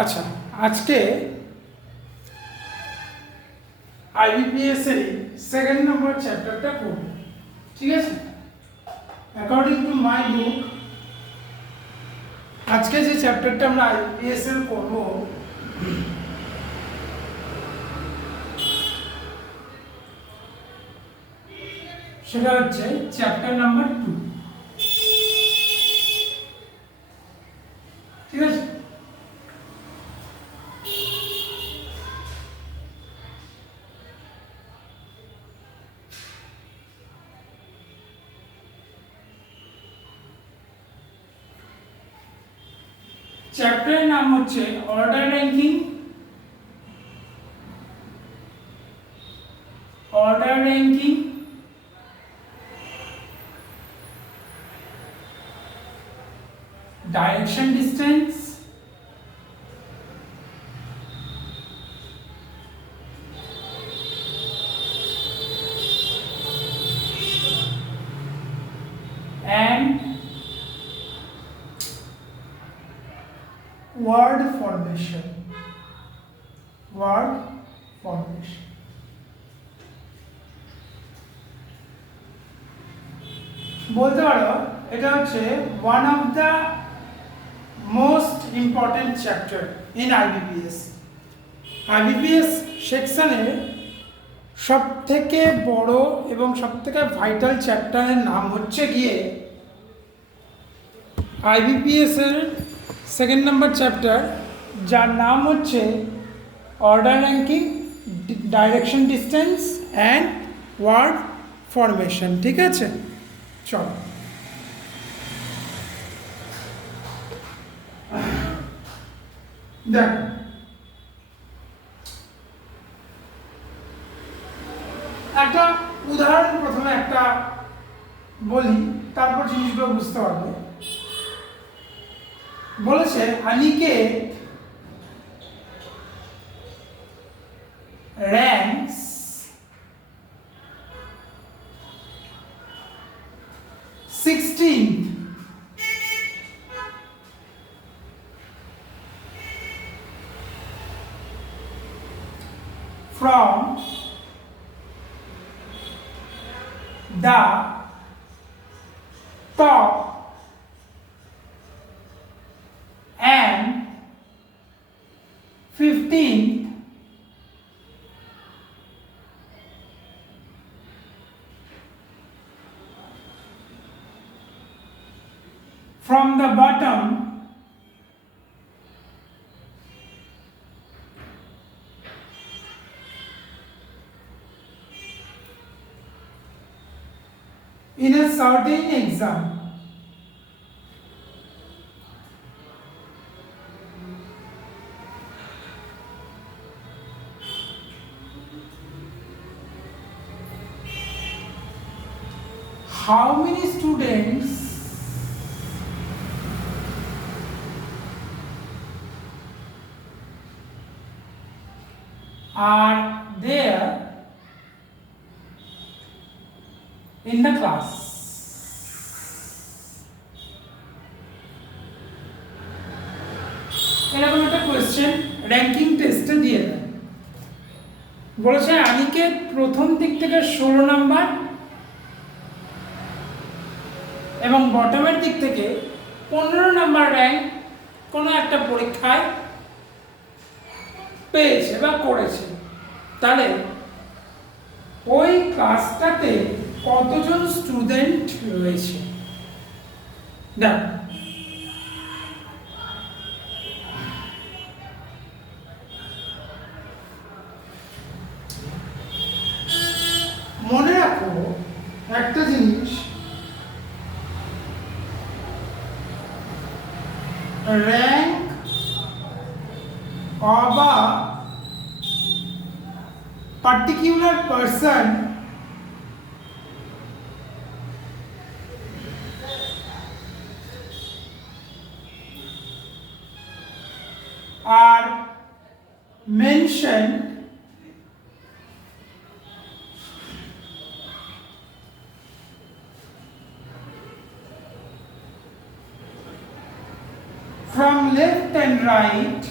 আচ্ছা, আজকে আইবিপিএস এর সেকেন্ড নম্বর চ্যাপ্টারটা পড়ব। ঠিক আছে, অ্যাকর্ডিং টু মাই বুক আজকে যে চ্যাপ্টারটা আমরা আইবিপিএস এর করব সেটা হচ্ছে চ্যাপ্টার নাম্বার 2। ঠিক আছে, চ্যাপ্টারের নাম হচ্ছে order ranking, direction distance, and word formation. বলতে পারো এটা হচ্ছে one of the most important chapter in IBPS. IBPS সেকশনের সব থেকে বড় এবং সব থেকে ভাইটাল চ্যাপ্টারের নাম হচ্ছে গিয়ে আইবিপিএস এর সেকেন্ড নাম্বার চ্যাপ্টার, যার নাম হচ্ছে order ranking, direction distance and word formation. ঠিক আছে, চল দেখ, একটা উদাহরণ প্রথমে একটা বলি, তারপর জিনিসগুলো বুঝতে পারবে। বলেছে Aniket ranks sixteenth from the top and 15th from the bottom in a certain exam. How many students are there in the class? এরকম একটা কোয়েশ্চেন র্যাঙ্কিং টেস্টে দিয়ে দেয়। বলেছে অনিকেত প্রথম দিক থেকে 16 নাম্বার এবং বটমের দিক থেকে 15 নাম্বার র্যাঙ্ক কোনো একটা পরীক্ষায় পেয়েছে বা করেছে। তাহলে ওই ক্লাসটাতে কতজন স্টুডেন্ট রয়েছে? দেখ, মনে রাখো একটা জিনিস, rank of a particular person are mentioned from left and right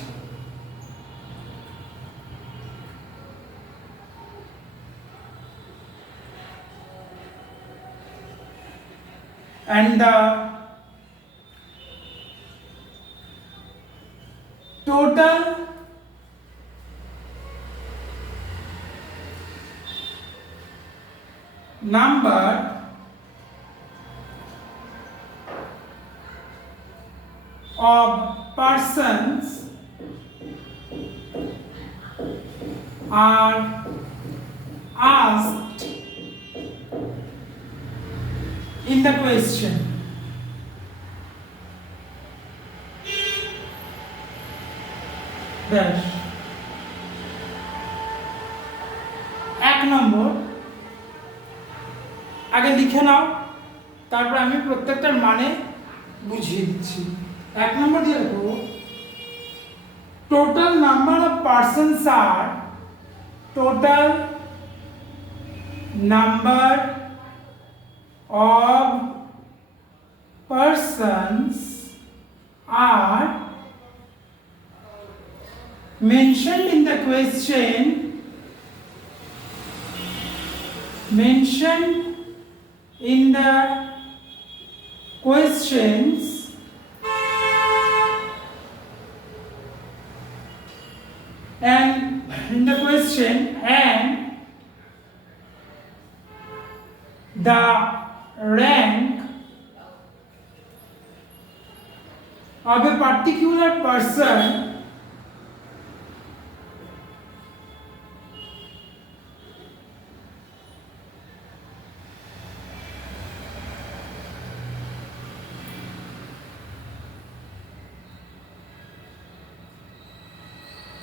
and the total number of persons are asked in the question. Dash. 1 নম্বর আগে লিখে নাও, তারপর আমি প্রত্যেকটার মানে বুঝিয়ে দিচ্ছি। 1 নম্বর দিয়ে দেখো, total number of persons are total number of persons are mentioned in the question, mentioned in the questions and in the question and the rank of a particular person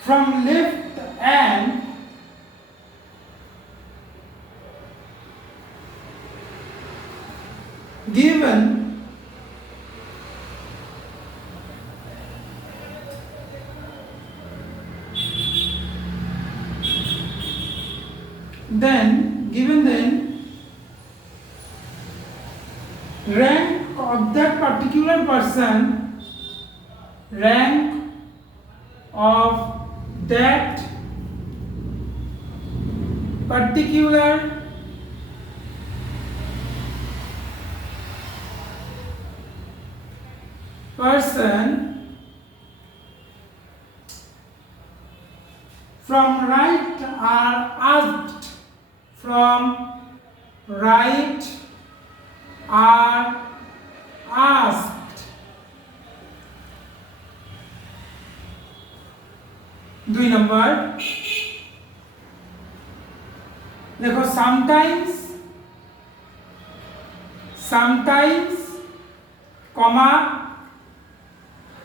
from left and given then rank of that particular person, rank of that particular person from right are asked, from right are asked. 2 নম্বর দেখো, sometimes comma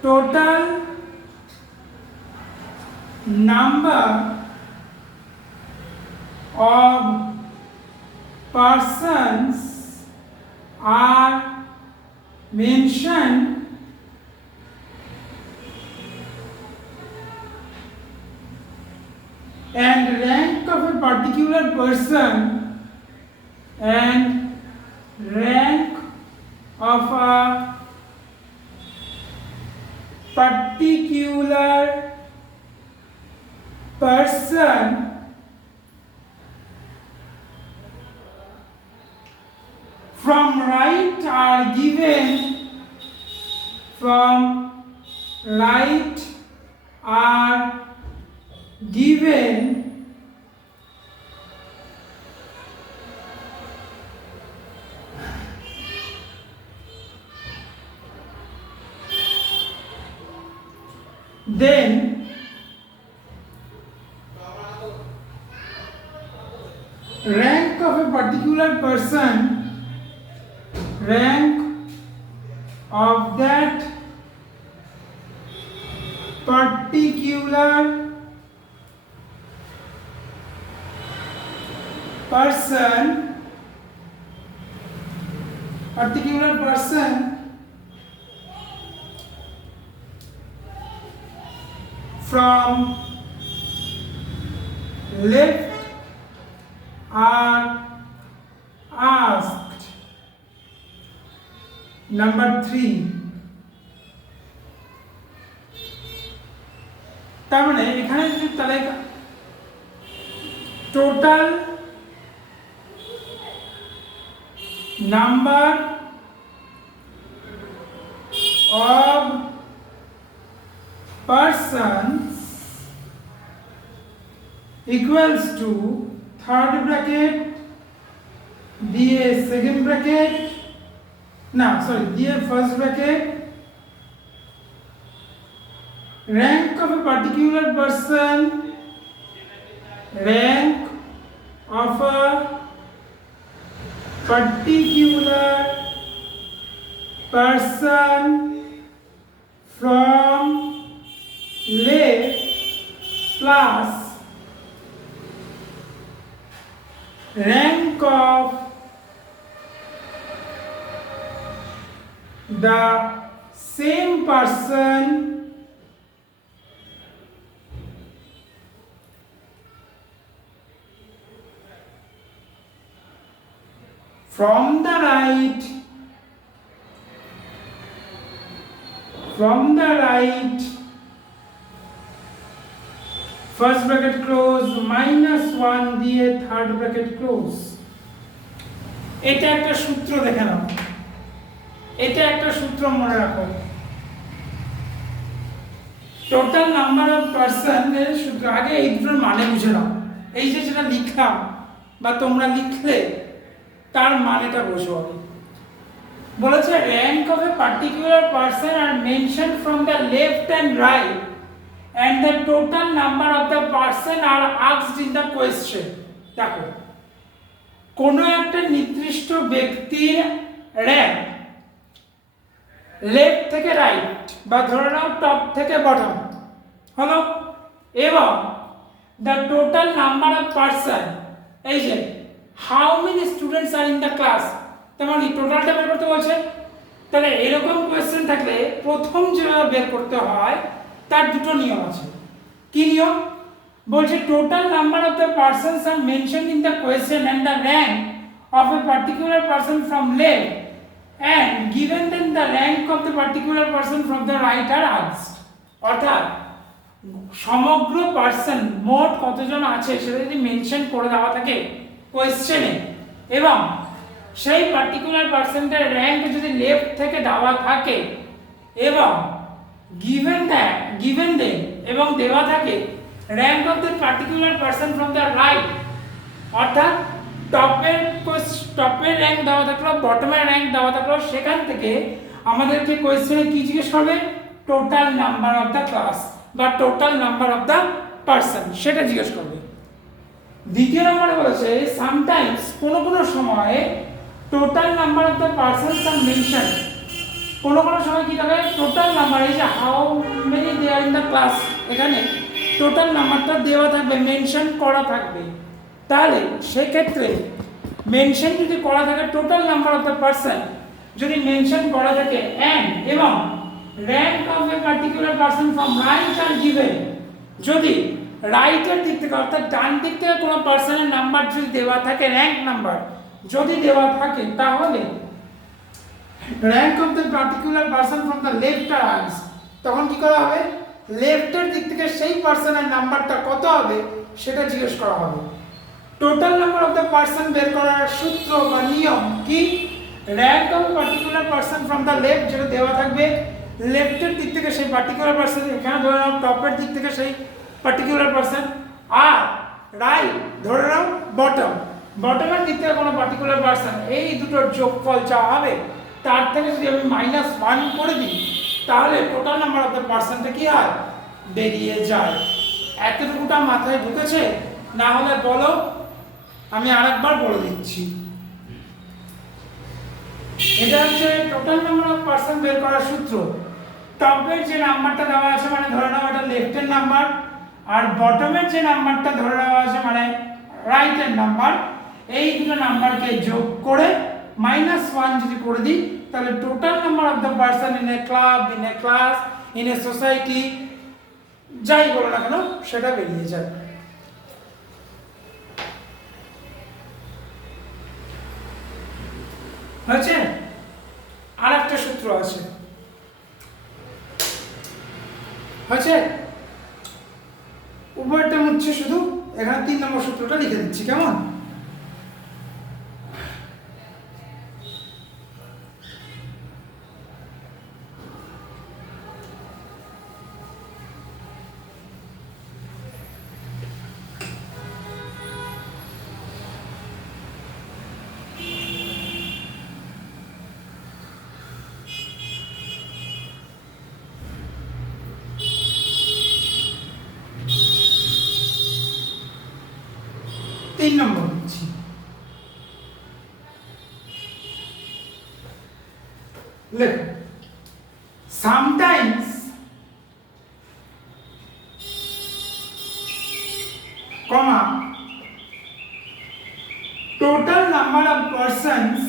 total number of persons are mentioned and rank of a particular person and rank of a particular person from right are given, from right are given then rank of a particular person, rank of that particular person from left are asked. Number 3, তার মানে এখানে যদি তাহলে total number of persons equals to third bracket দিয়ে second bracket দিয়ে first bracket rank of a particular person, rank of a particular person from left plus rank of the same person from the right first bracket close -1 দিয়ে third bracket close. এটা একটা সূত্র দেখে নাও, এটা একটা সূত্র মনে রাখো। টোটাল নাম্বার অফ পারসন এর সূত্র আগে এই দুটোর মানে বুঝে নাও। এই যে যেটা লিখলাম বা তোমরা লিখলে তার মানেটা বোঝো। বলেছে rank of a particular person are mentioned from the left and right and the total number of the person are asked in the question। দেখো কোন একটা নির্দিষ্ট ব্যক্তির র্যাঙ্ক লেফট থেকে রাইট বা ধরে নাও টপ থেকে বটম হলো, এবং the total number of person, এই যে how many students are in the class, তার মানে টোটালটা বের করতে বলছে। তাহলে এরকম কোশ্চেন থাকলে প্রথম যেভাবে বের করতে হয় তার দুটো নিয়ম আছে। কি নিয়ম? বলছে total number of the persons are mentioned in the question and the rank of a particular person from left end given then the rank of the particular person from the right are asked. অর্থাৎ সমগ্র পারসন মোট কতজন আছে সেটা যদি মেনশন করে দেওয়া থাকে কোয়েশ্চেনে, এবং সেই পার্টিকুলার পারসনটার র্যাঙ্ক যদি লেফট থেকে দেওয়া থাকে এবং গিভেন দেন এবং দেওয়া থাকে rank of the particular person from the right, অর্থাৎ টপের র্যাঙ্ক দেওয়া থাকলো বটমের র্যাঙ্ক দেওয়া থাকলো, সেখান থেকে আমাদেরকে কোয়েশ্চেনে কি জিজ্ঞেস করবে? Total number of the class বা total number of the person সেটা জিজ্ঞেস করবে। দ্বিতীয় নম্বরে বলেছে সামটাইমস কোনো সময়ে total number of the persons are mention, কোনো সময় কি থাকে টোটাল নাম্বার, এই যে how many they are in the class, এখানে টোটাল নাম্বারটা দেওয়া থাকবে, মেনশন করা থাকবে। তাহলে সেক্ষেত্রে মেনশন যদি করা থাকে total number of the person, যদি মেনশন করা থাকে এন্ড এবং rank of a particular person from right are given, যদি রাইটের দিক থেকে অর্থাৎ ডান দিক থেকে কোনো পারসনের নাম্বার যদি দেওয়া থাকে, র্যাঙ্ক নাম্বার যদি দেওয়া থাকে, তাহলে rank of the particular person from the left আর রাইট, তখন কি করা হবে? লেফটের দিক থেকে সেই পারসনের নাম্বারটা কত হবে সেটা জিজ্ঞেস করা হবে। Total number of the person বের করার সূত্র বা নিয়ম কি? Rank of particular person from the left যেটা দেওয়া থাকবে, লেফটের দিক থেকে সেই পার্টিকুলার পারসন, এখানে ধরে নাও টপের দিক থেকে সেই পার্টিকুলার পারসন, আর রাইট ধরে নাও বটমের দিক থেকে কোনো পার্টিকুলার পারসন, এই দুটোর যোগফল যা হবে তার থেকে যদি আমি -1 করে দিই তাহলে টোটাল নাম্বার অফ দ্য পারসনটা কি হয়? বেরিয়ে যায়। এতটুকুটা মাথায় ঢুকেছে? না হলে বলো, আমি আরেকবার বলে দিচ্ছি। এটা হচ্ছে টোটাল নাম্বার অফ পারসন বের করার সূত্র। টপের যে নাম্বারটা দেওয়া আছে মানে ধরে নাও এটা লেফটের নাম্বার, আর বটমের যে নাম্বারটা ধরে নেওয়া আছে মানে রাইটের নাম্বার, এই দুটো নাম্বারকে যোগ করে -1 যদি করে দিই তাহলে total number of the person in a club, in a class, in a society, যাই বলো না কেন সেটা বেরিয়ে যায়। হয়েছে? আর একটা সূত্র আছে, হয়েছে? উপরটা মুছছে, শুধু এখানে 3 নম্বর সূত্রটা লিখে দিচ্ছি, কেমন? 3 নম্বর দিচ্ছি। Look, sometimes comma total number of persons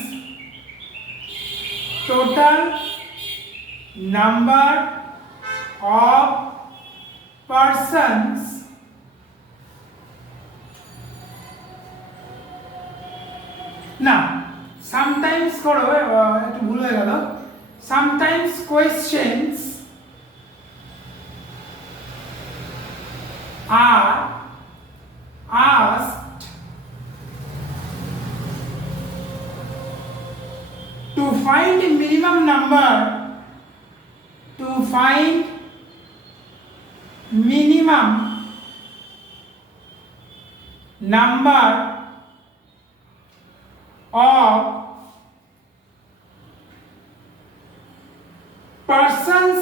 না sometimes করো একটু ভুল হয়ে গেল sometimes questions are asked to find minimum number of persons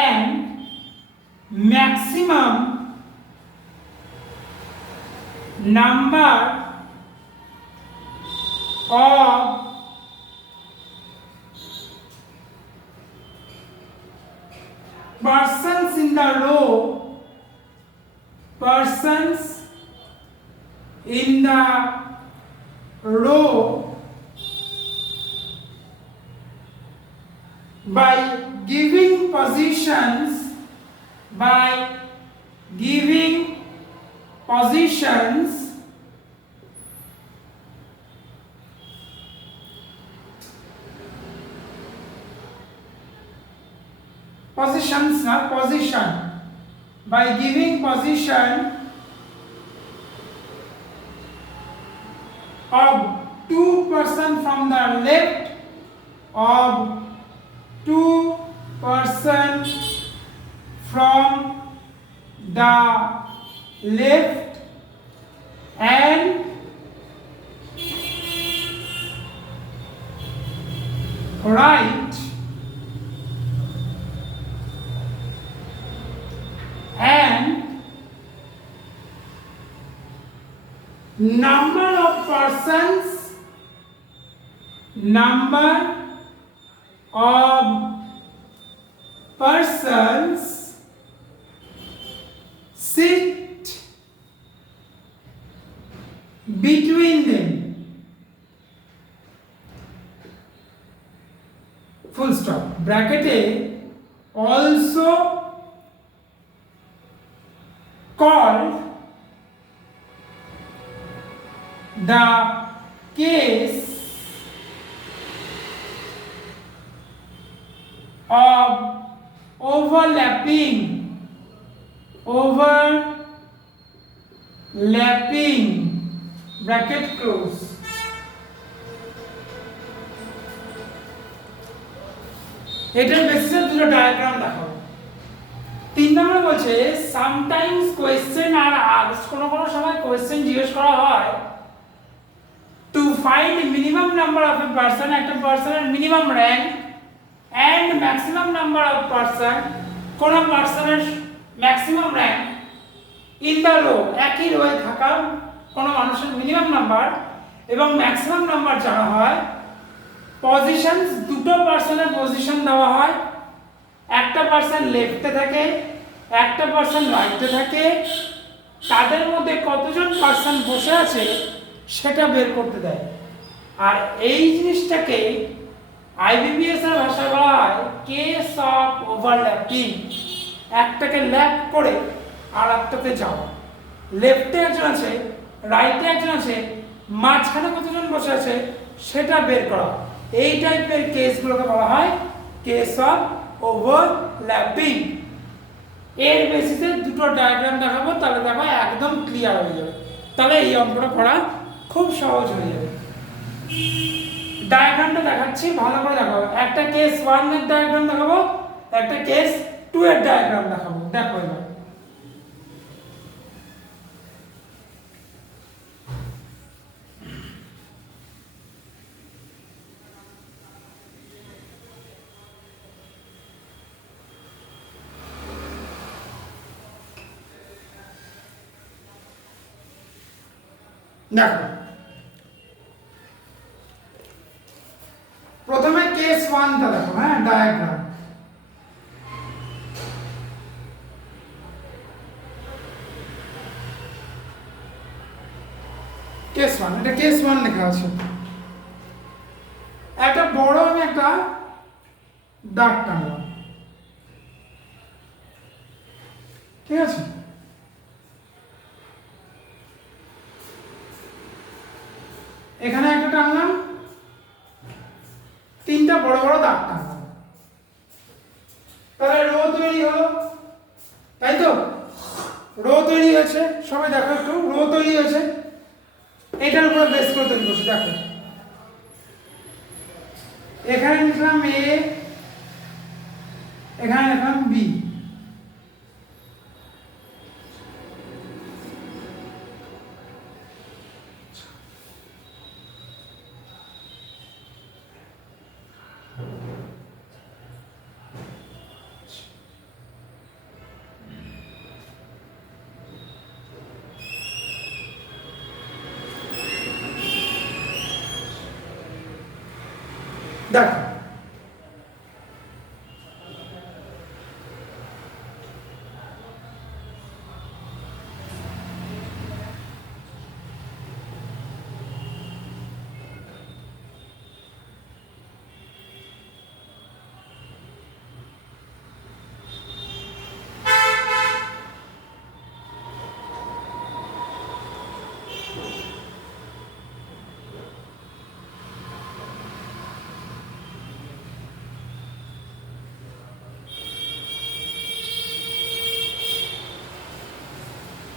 and maximum number of persons in the row by giving positions by giving position of 2 person from the left of 2 person from the left and right and number of persons sit between them, full stop, ব্র্যাকেটে also called the case of overlapping bracket close এটার বেসিসে দুটো ডায়াগ্রাম দেখাবো 3 নম্বরে বলছে sometimes question আর আস্ক কোন সময় কোশ্চেন জিজ্ঞেস করা হয় to find minimum number of a person একটা পারসনের minimum rank and maximum number of person কোন পারসনের maximum rank in the row একই রোয়ে থাকা কোন মানুষের মিনিমাম নাম্বার এবং ম্যাক্সিমাম নাম্বার জানা হয় পজিশনস দুটো পারসনের পজিশন দেওয়া হয় একটা পারসন লেফটে থাকে একটা পারসন রাইটে থাকে তাদের মধ্যে কতজন পারসন বসে আছে সেটা বের করতে দেয় আর এই জিনিসটাকে আইবিপিএস এর ভাষায় বলা হয় কেস অফ ওভারল্যাপিং একটাকে ল্যাপ করে আর একটাতে যাওয়া লেফটে একজন আছে রাইটে একজন আছে মাঝখানে কতজন বসে আছে সেটা বের করা এই টাইপের কেসগুলোকে বলা হয় কেস অফ ওভারল্যাপিং এর বেসিসে দুটো ডায়াগ্রাম দেখাবো তাহলে দেখো একদম ক্লিয়ার হয়ে যাবে তাহলে এই অঙ্কটা পড়া খুব সহজ হয়ে যাবে ডায়াগ্রামটা দেখাচ্ছি ভালো করে দেখো একটা কেস 1 এর ডায়াগ্রাম দেখাবো একটা কেস 2 এর ডায়াগ্রাম দেখাবো দেখো এবার দেখো প্রথমে কেস 1 টা দেখো, হ্যাঁ, ডায়াগ্রাম। কেস 1, এটা কেস 1 লেখা আছে। একটা বড় আমি একটা দাগ টানলাম, ঠিক আছে? এখানে একটা টানলাম, তিনটা বড় বড় দাগ টানলাম, তাহলে রো তৈরি হলো, তাই তো? রো তৈরি হয়েছে, সবাই দেখো একটু, রো তৈরি হয়েছে। এটার উপর বেস করে তৈরি করছি, দেখো এখানে লিখলাম এ, এখানে লিখলাম বি। দেখো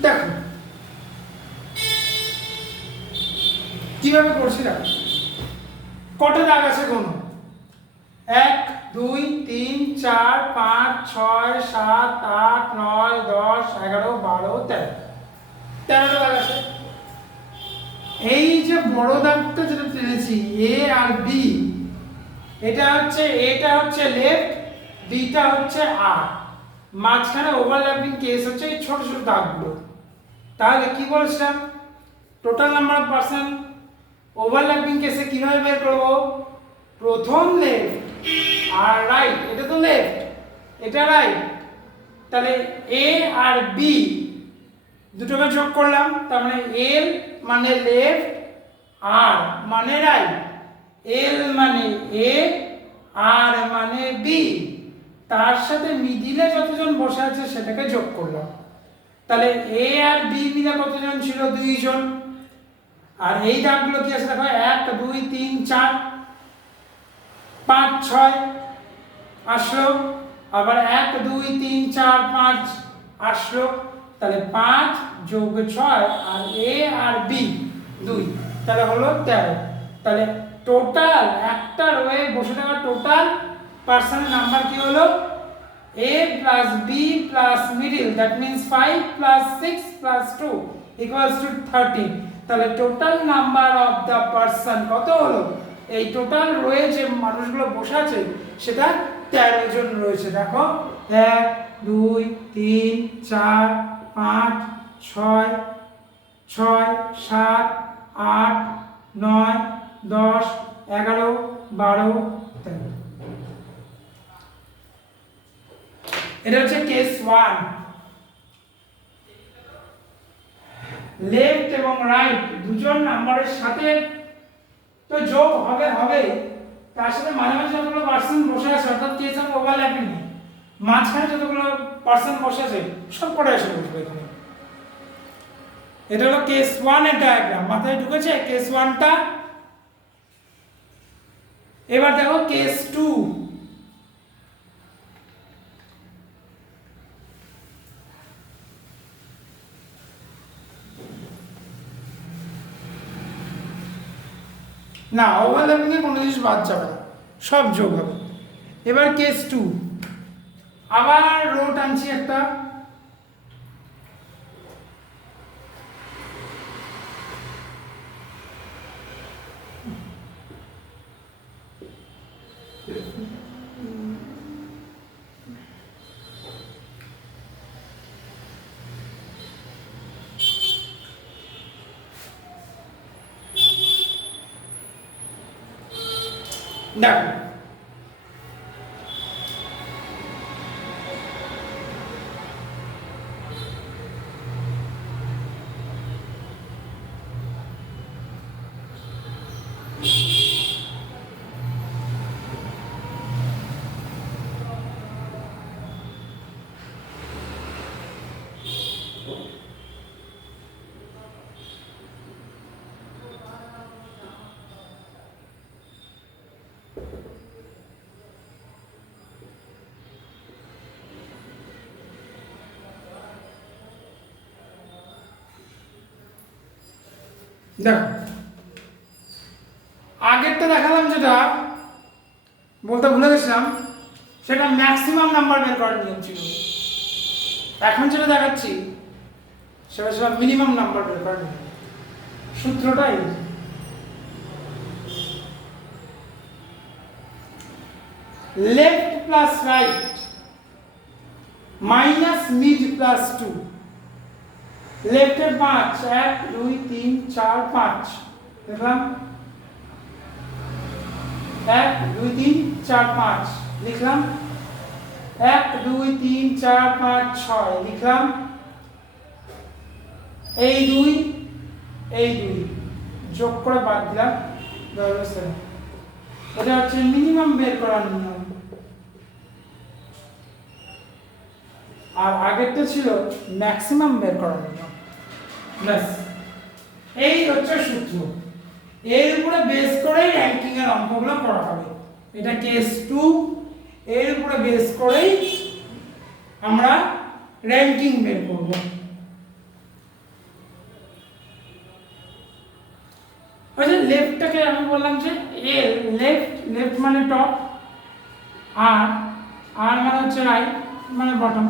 দেখো কিভাবে করছি, দেখো কটা দাগ আছে কোনো? 1 2 3 4 5 6 7 8 9 10 11 12 13, 13টা দাগ আছে। এই যে বড় দাগটা যেটা টেনেছি এ আর বি, এটা হচ্ছে লেফট, বিটা হচ্ছে আর, মাঝখানে ওভারল্যাপিং কেস হচ্ছে এই ছোট ছোট দাগগুলো। তাহলে কি বলছিলাম, total number of person overlapping কেসে কিভাবে বের করব? প্রথম লেফট আর রাইট, এটা তো লেফট, এটা রাইট, তাহলে এ আর বি দুটোকে যোগ করলাম, তার মানে এল মানে লেফট, আর মানে রাইট, এল মানে এ, আর মানে বি, তার সাথে মিডিলে যতজন বসে আছে সেটাকে যোগ করলাম। তাহলে এ আর বি মিলে কতজন ছিল? 2 জন। আর এই দাগগুলো কি আছে দেখো, 1 2 3 4 5 6 আসলো, আবার 1 2 3 4 5 আসলো, তাহলে 5 যোগ 6 আর এ আর বি 2, তাহলে হলো 13। তাহলে টোটাল একটা রোয়ে বসে থাকা টোটাল পার্সনের নাম্বার কি হলো? A plus B plus middle, that means 5 plus 6 plus 2 equals to 13. তাহলে total number of the person কত হলো? এই টোটাল রোয়ে যে মানুষগুলো বসে আছে সেটা 13 জন রয়েছে। দেখো 1 2 3 4 5 6 6 7 8 9 10 11 12 13। এটা হচ্ছে কেস 1। লেফট এবং রাইট দুজন নাম্বারের সাথে তো যোগ হবে, তার সাথে মাঝে মাঝে যতগুলো পার্সন বসে আছে অর্থাৎ কেস অফ ওভারল্যাপিং, মাঝখানে যতগুলো পার্সন বসে আছে সব কটা এসে বসবে এখানে। এটা হলো কেস 1 এর ডায়াগ্রাম, মাথায় ঢুকেছে কেস 1টা। এবার দেখো কেস 2। না, ওভারল্যাপিং এ কোনো জিনিস বাদ যাবে না, সব যোগ হবে। এবার কেস 2, আবার রো টানছি একটা, দেখো দেখো আগেরটা দেখালাম, যেটা বলতে ভুলে গেছিলাম, সেটা ম্যাক্সিমাম নাম্বার বের করার নিয়ম ছিল। এখন যেটা দেখাচ্ছি সেটা ছিল মিনিমাম নাম্বার বের করার নিয়ম। সূত্রটাই left plus right minus mid plus 2। লেফটে 5, 1 2 3 4 5 দেখলাম, 1 2 3 4 5 লিখলাম, 1 2 3 4 5 6 লিখলাম, এই 2 এই 2 যোগ করে বাদ দিলাম, এটা হচ্ছে মিনিমাম বের করার নিয়ম। আর আগেরটা ছিল ম্যাক্সিমাম বের করার নিয়ম। ব্যাস এই হচ্ছে সূত্র। এর উপরে বেস করেই র্যাঙ্কিং এর অঙ্কগুলো করা হবে। এটা কেস 2, এর উপরে বেস করেই আমরা র্যাঙ্কিং বের করব। আচ্ছা, লেফটটাকে আমি বললাম যে এ লেফট মানে টপ, আর মানে হচ্ছে রাইট মানে বটম।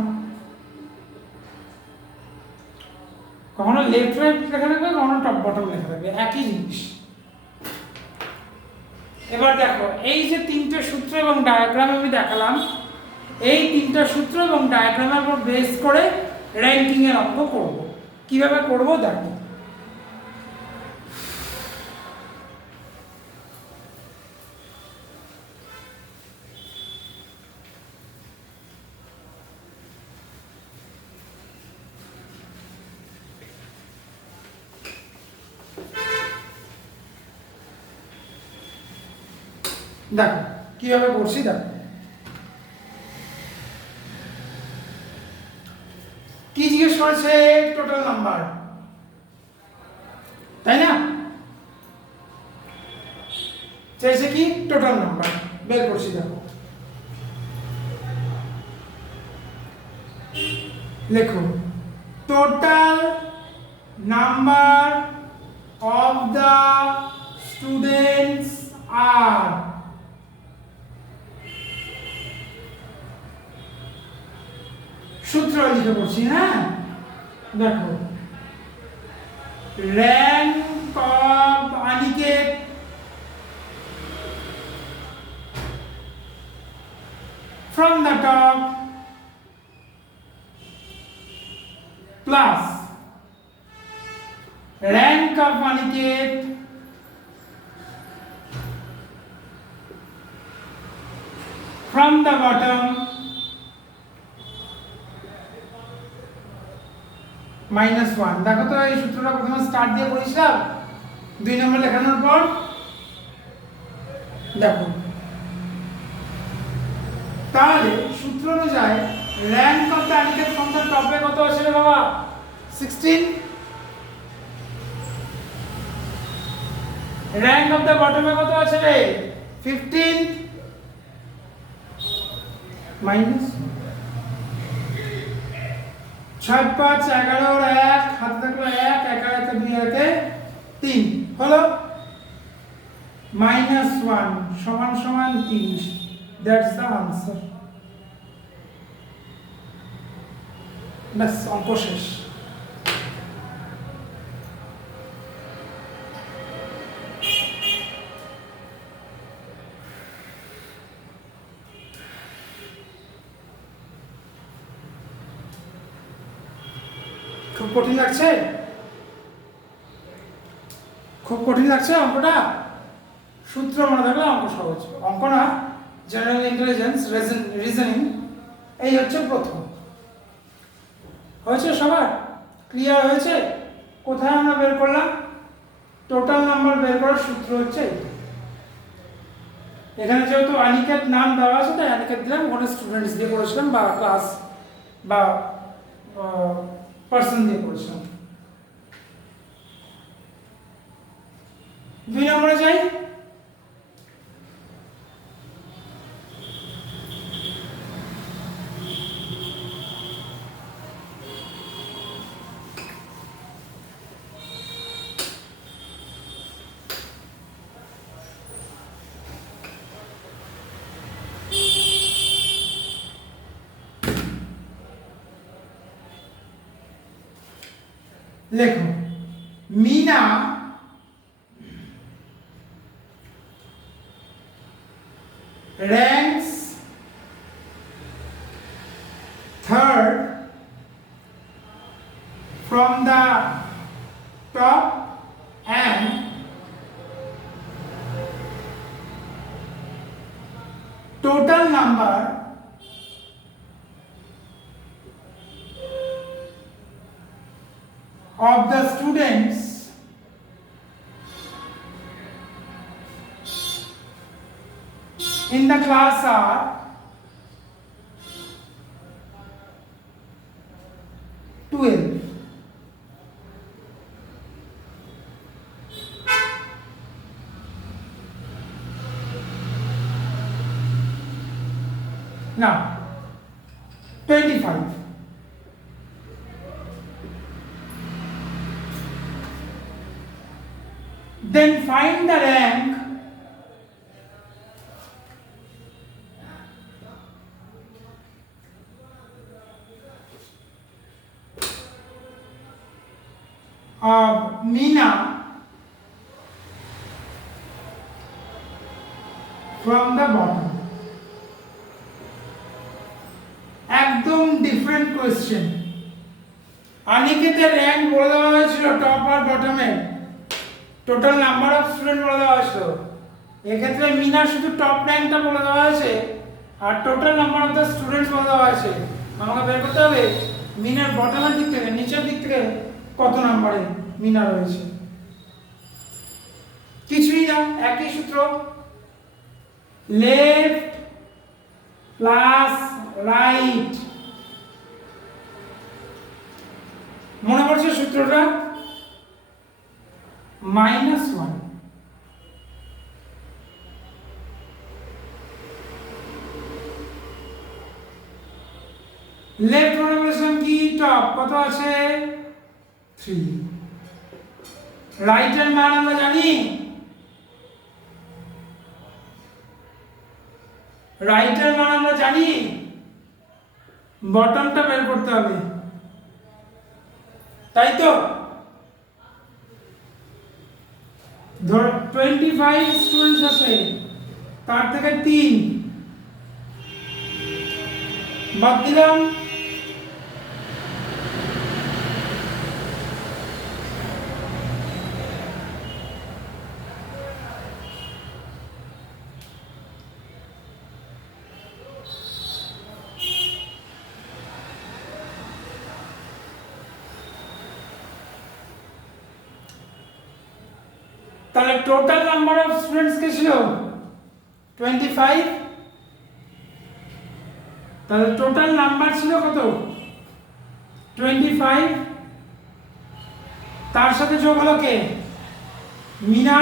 কখনো লেফট রাইট লেখা থাকবে, কখনো টপ বটম লেখা থাকবে, একই জিনিস। এবার দেখো, এই যে তিনটে সূত্র এবং ডায়াগ্রাম আমি দেখালাম, এই তিনটা সূত্র এবং ডায়াগ্রামের উপর বেস করে র্যাঙ্কিং এর অঙ্ক করব। কিভাবে করব দেখো। দেখো কিভাবে করছি, দেখো কি জিজ্ঞেস করেছে, টোটাল নাম্বার, তাই না? চাইছে কি টোটাল নাম্বার বের করছি। দেখো লেখো, total number of the students are, সূত্র লিখে পড়ছি। হ্যাঁ দেখো, rank of Aniket from the top plus rank of Aniket from the bottom -1। দেখো তো এই সূত্রটা প্রথমে স্টার্ট দিয়ে পড়িছিলাম 2 নম্বর লেখানোর পর। দেখো তাহলে সূত্র অনুযায়ী rank of the Aniket from the টপে কত আছে রে বাবা? 16। র্যাঙ্ক অফ দ্য বটমে কত আছে রে? 15 মাইনাস 6 5 11 और 1 হাতে থাকলো 1 1 1 2 1 3 হলো -1 সমান সমান 30। That's the answer. বাস অঙ্ক শেষ। খুব কঠিন লাগছে? খুব কঠিন লাগছে অঙ্কটা? সূত্র মনে থাকলে অঙ্ক সহজ, অঙ্ক না, জেনারেল ইন্টেলিজেন্স, রিজনিং, এই হচ্ছে প্রথম। হয়েছে সবার? ক্লিয়ার হয়েছে? কোথায় আমরা বের করলাম? টোটাল নাম্বার বের করার সূত্র হচ্ছে এখানে। যেহেতু অনিকেত নাম দেওয়া আছে তাই অনিকেত দিলাম, ওখানে স্টুডেন্টস দিয়ে করেছিলাম বা ক্লাস বা পার্সন দিয়ে করেছিলাম। 2 নম্বরে যাই। লেখো, Mina ranks third from the top and total number of the students in the class are 12. Now 25. Then find the rank of Meena from the bottom. একদম ডিফারেন্ট কোয়েশ্চেন। অনিকেতের র্যাঙ্ক বলে দেওয়া হয়েছিল টপ আর বটমে, টোটাল নাম্বার অফ স্টুডেন্ট বলে দেওয়া হয়েছিল। এক্ষেত্রে মিনার শুধু টপ র্যাঙ্কটা বলে দেওয়া হয়েছে আর total number of the students বলে দেওয়া হয়েছে। আমাকে বের করতে হবে মিনার বটমের দিক থেকে, নিচের দিক থেকে কত নাম্বারে মিনা রয়েছে। কিছুই না, একই সূত্র, লেফট প্লাস রাইট। মনে পড়ছে সূত্রটা? -1 লেফট মনে করেছিলাম কি, টপ কত আছে 3। রাইটের মান আমরা জানি, রাইটের মান আমরা জানি, বটমটা বের করতে হবে, তাই তো? ধর 25 স্টুডেন্টস আছে, তার থেকে 3 বাদ দিলাম, তাহলে টোটাল নাম্বার অফ স্টুডেন্টস কে ছিল 25। তাহলে টোটাল নাম্বার ছিল কত 25, তার সাথে যোগ হলো কে মিনা।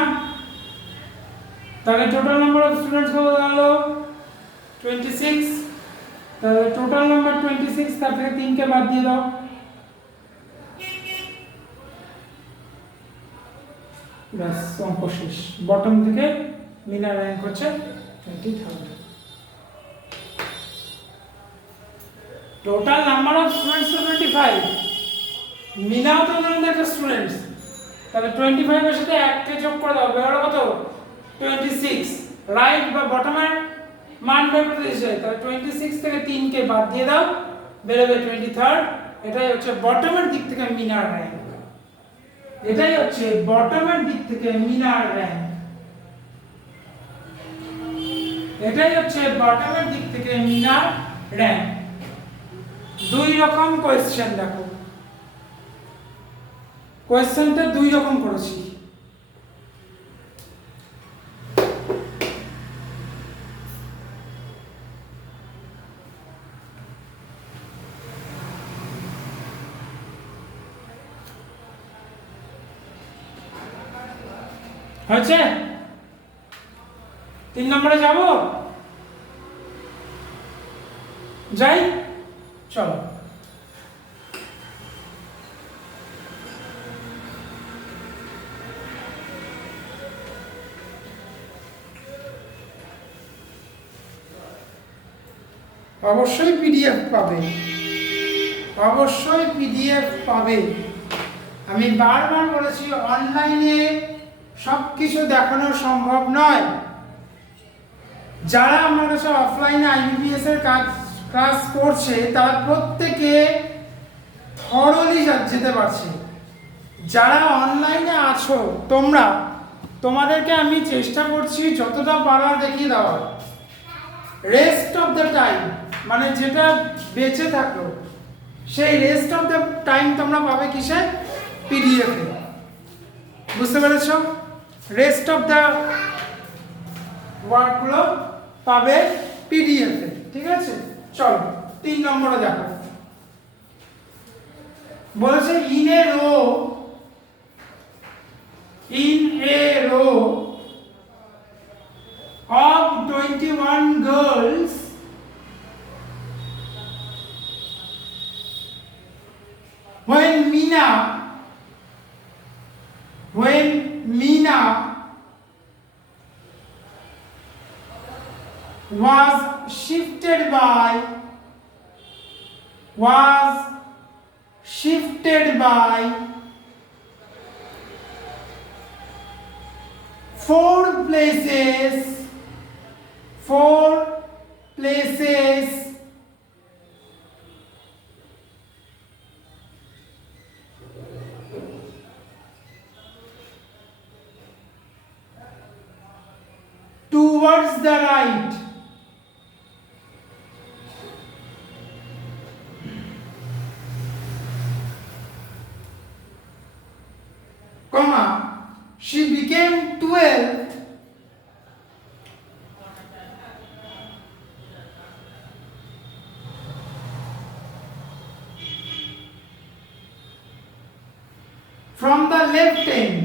তাহলে টোটাল নাম্বার অফ স্টুডেন্টস কত হলো 26। তাহলে টোটাল নাম্বার 26, তার থেকে 3 কে বাদ দিয়ে দাও, ব্যাস অঙ্ক শেষ। বটম থেকে মিনার র্যাঙ্ক হচ্ছে 23rd। Total number of students তো 25, মিনাও তো আমাদের একটা স্টুডেন্টস, তাহলে 25 এর সাথে 1 কে যোগ করে দাও, বের হলো কত 26। রাইট বা বটমের মান বের করতে দিয়েছে, তাহলে 26 থেকে 3 কে বাদ দিয়ে দাও, বেরোবে 23rd। এটাই হচ্ছে বটমের দিক থেকে মিনার র্যাঙ্ক, এটাই হচ্ছে বটমের দিক থেকে মিনার র্যাঙ্ক। এটাই হচ্ছে বটমের দিক থেকে মিনার র্যাঙ্ক। দুই রকম কোয়েশ্চেন দেখো, কোয়েশ্চেনটা দুই রকম করেছি। হয়েছে? 3 নম্বরে যাব, যাই, চলো। অবশ্যই পিডিএফ পাবে, অবশ্যই পিডিএফ পাবে। আমি বারবার বলেছি অনলাইনে সব কিছু দেখানো সম্ভব নয়। যারা আমার কাছে অফলাইনে আইবিপিএস এর ক্লাস করছে তারা প্রত্যেকে থরলি যেতে পারছে। যারা অনলাইনে আছো তোমাদেরকে আমি চেষ্টা করছি যতটা পারা দেখিয়ে দেওয়ার। রেস্ট অফ দ্য টাইম মানে যেটা বেঁচে থাকলো সেই রেস্ট অফ দ্য টাইম তোমরা পাবে কিসে? পিডিএফ এ। বুঝতে পেরেছো? রেস্ট অফ দ্য ওয়ার্কগুলো পাবে পিডিএফ এ। ঠিক আছে, চলো 3 নম্বরে দেখো। বলেছে in a row of 21 girls, when Meena was shifted by 4 places towards the right, comma, she became 12th from the left end,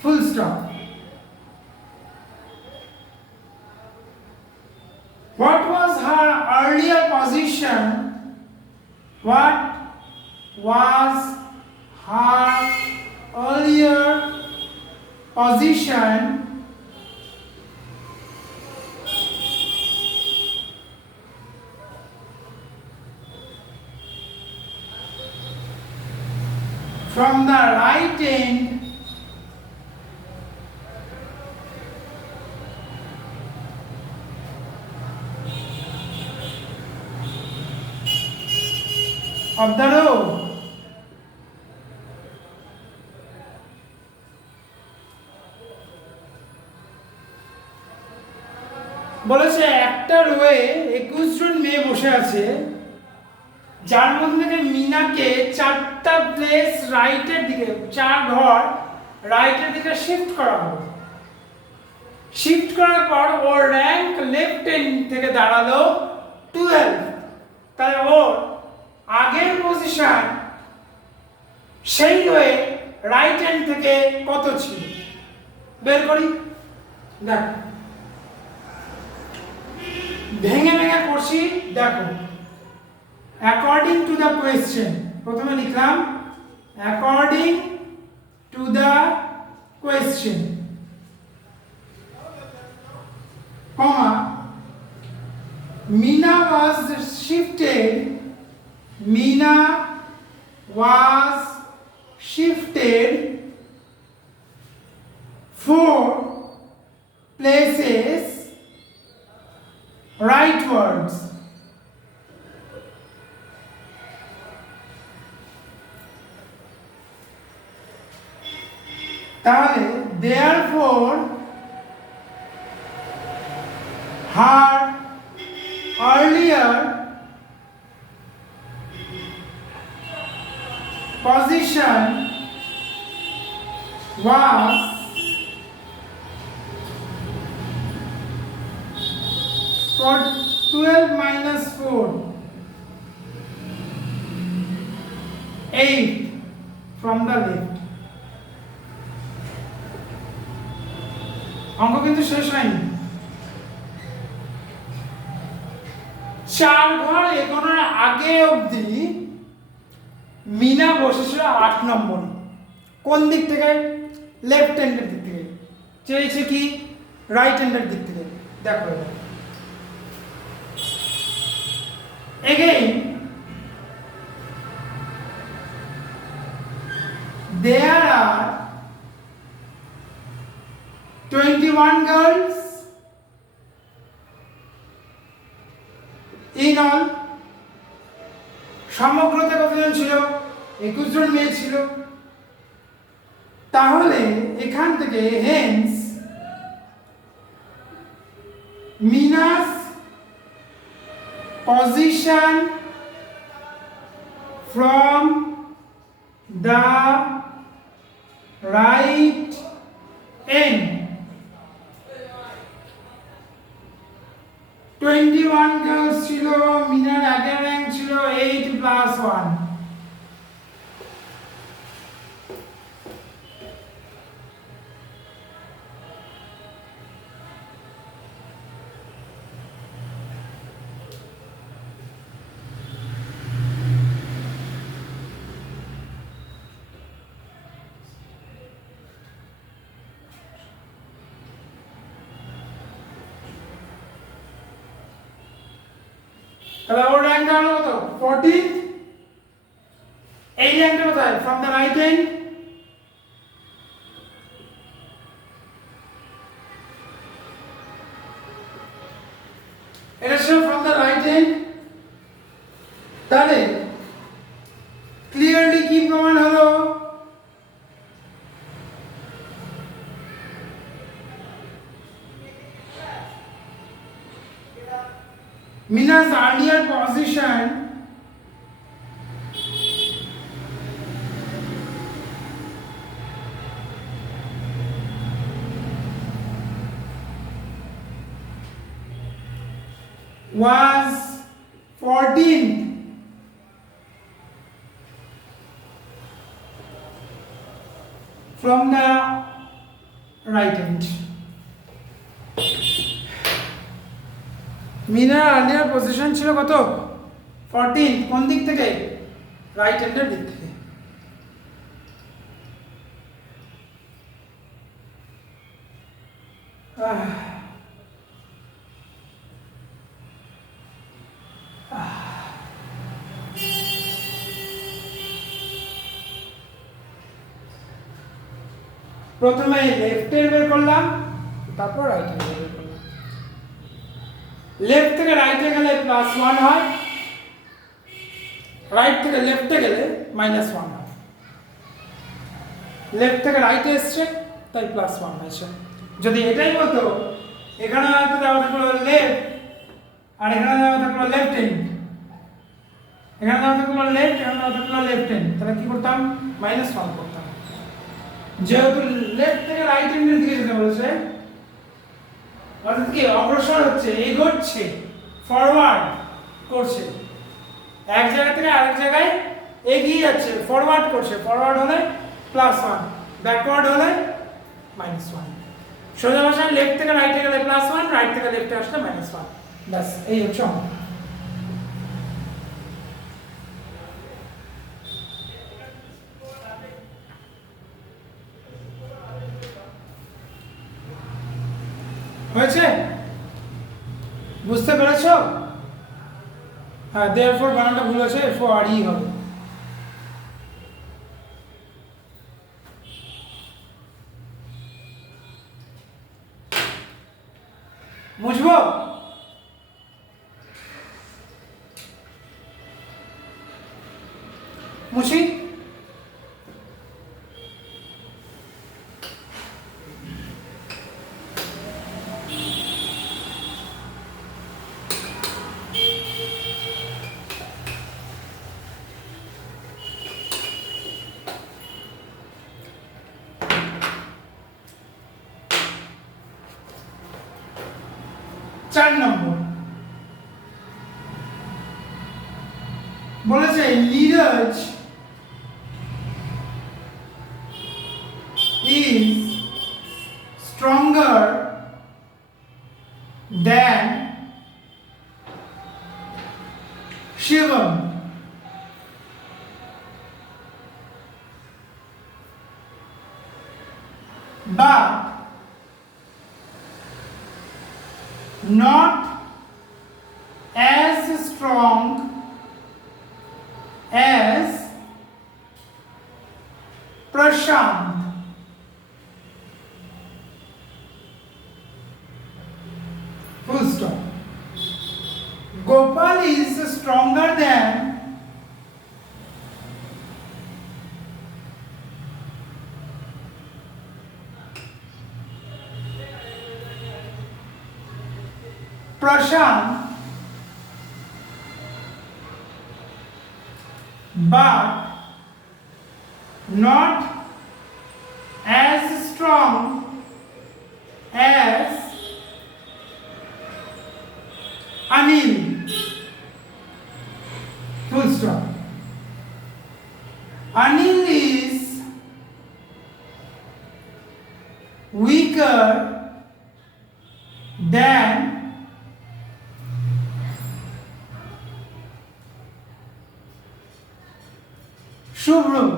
full stop. What was her earlier position? What was her earlier position from the right end of the row? বলেছে একটা রোয়ে 21 জন মেয়ে বসে আছে, যার মধ্যে থেকে মিনাকে 4টা প্লেস রাইটের দিকে, 4 ঘর রাইটের দিকে শিফট করা হবে। শিফট করার পর ওর র্যাঙ্ক লেফট এন্ড থেকে দাঁড়ালো 12। তাহলে ওর আগের পজিশন সেই রোয়ে রাইট হ্যান্ড থেকে কত ছিল বের করি। দেখ ভেঙে ভেঙে করছি। দেখো অ্যাকর্ডিং টু দ্য কোয়েশ্চেন, প্রথমে লিখলাম according to the question, comma, Meena was shifted 4 places rightwards. তাহলে therefore her earlier position was for 12 minus 4 8 from the left. অঙ্ক কিন্তু শেষ হয়নি। 4 ঘর এগোনোর আগে অবধি মিনা বসেছিল 8 নম্বরে। কোন দিক থেকে? লেফট হ্যান্ডের দিক থেকে। চেয়েছে কি? রাইট হ্যান্ডের দিক থেকে। দেখো again there are 21 girls in all. সমগ্রতে কতজন ছিল? 21 জন মেয়ে ছিল। তাহলে এখান থেকে হেন্স মিনাস position from the right end 21 girls ছিল, মিনার আগের র্যাঙ্ক ছিল 8 plus 1। তাহলে ওর র্যাঙ্কটা হলো কত? 14। এই র্যাঙ্কটা কোথায়? From the right end. এটা ছিল ফ্রম দ্য রাইট এন্ড। তাহলে ক্লিয়ারলি কি প্রমাণ হলো? Mina's earlier position was 14th from the right hand. Minar earlier position ছিল কত? 14। কোন দিক থেকে? রাইট হ্যান্ডের দিক থেকে। প্রথমে লেফট হ্যান্ড বের করলাম, তারপর রাইট হ্যান্ড বের করলাম। লেফট থেকে রাইটে গেলে +1 হয়, রাইট থেকে লেফটে গেলে -1 হয়। লেফট থেকে রাইটে এসছে তাই +1 হয়েছে। যদি এটাই বলতো এখানে হয়তো দেওয়া থাকলো লেফট আর এখানে দেওয়া থাকলো লেফট হ্যান্ড, এখানে দেওয়া থাকলো লেফট, এখানে দেওয়া থাকলো লেফট হ্যান্ড, তাহলে কি করতাম? -1 করতাম। যেহেতু লেফট থেকে রাইট হ্যান্ডের দিকে যেতে বলেছে, অর্থাৎ কি অগ্রসর হচ্ছে, এগোচ্ছে, ফরওয়ার্ড করছে, এক জায়গা থেকে আরেক জায়গায় এগিয়ে যাচ্ছে, ফরওয়ার্ড করছে। ফরওয়ার্ড হলে +1, ব্যাকওয়ার্ড হলে -1। সোজা ভাষায় লেফট থেকে রাইটে গেলে +1, রাইট থেকে লেফটে আসলে -1। ব্যাস, এই হচ্ছে অঙ্ক। হয়েছে? বুঝতে পেরেছো? হ্যাঁ, therefore বানানটা ভুল আছে, FORE হবে। বুঝবো? মুছি 4 নম্বর বলেছে Neeraj is stronger than Shivam. But not as strong as Prashant. Full stop. Gopal is stronger than Prashant, but not as strong as Anil. Full stop. Anil is weaker than Shubham.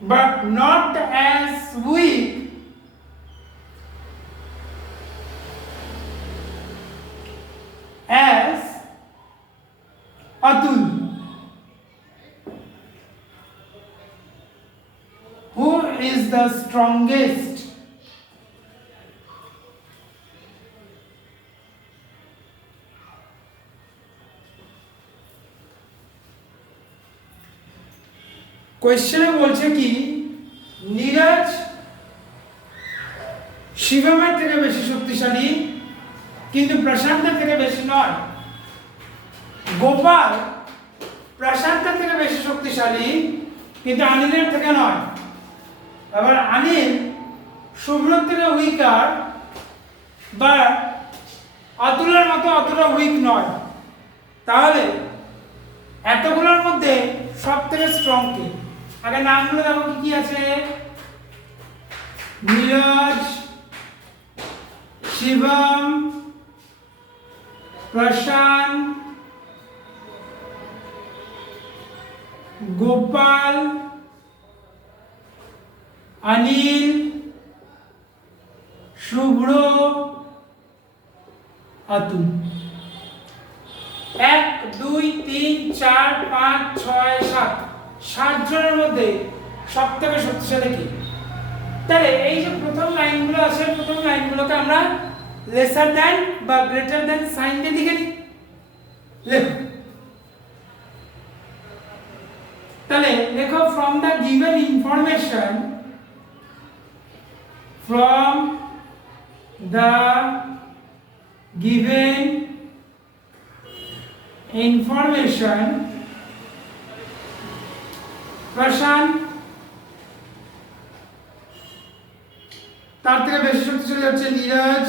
But not as weak as Atul. Who is the strongest? কোয়েশ্চেনে বলছে কি নীরজ শিবমের থেকে বেশি শক্তিশালী কিন্তু প্রশান্তের থেকে বেশি নয়। গোপাল প্রশান্তের থেকে বেশি শক্তিশালী কিন্তু অনিলের থেকে নয়। আবার অনিল শুভ্রর থেকে উইকার বা অতুলের মতো অতটা উইক নয়। তাহলে এতগুলোর মধ্যে সব থেকে স্ট্রং কে? আগে নামগুলো দেখো কি কি আছে। নীরজ, শিবম, প্রশান্ত, গোপাল, অনিল, শুভ্র, অতুল। 1 2 3 4 5 6 7 7 জনের মধ্যে সব থেকে শক্তিশালী কি? তাহলে এই যে প্রথম লাইনগুলো আছে প্রথম লাইনগুলোকে আমরা লেসার দ্যান বা গ্রেটার দ্যান সাইন দিয়ে লিখে দিই। লেখো তাহলে লেখো from the given information from the given information Prashant তার থেকে বেশি শক্তিশালী হচ্ছে নীরজ,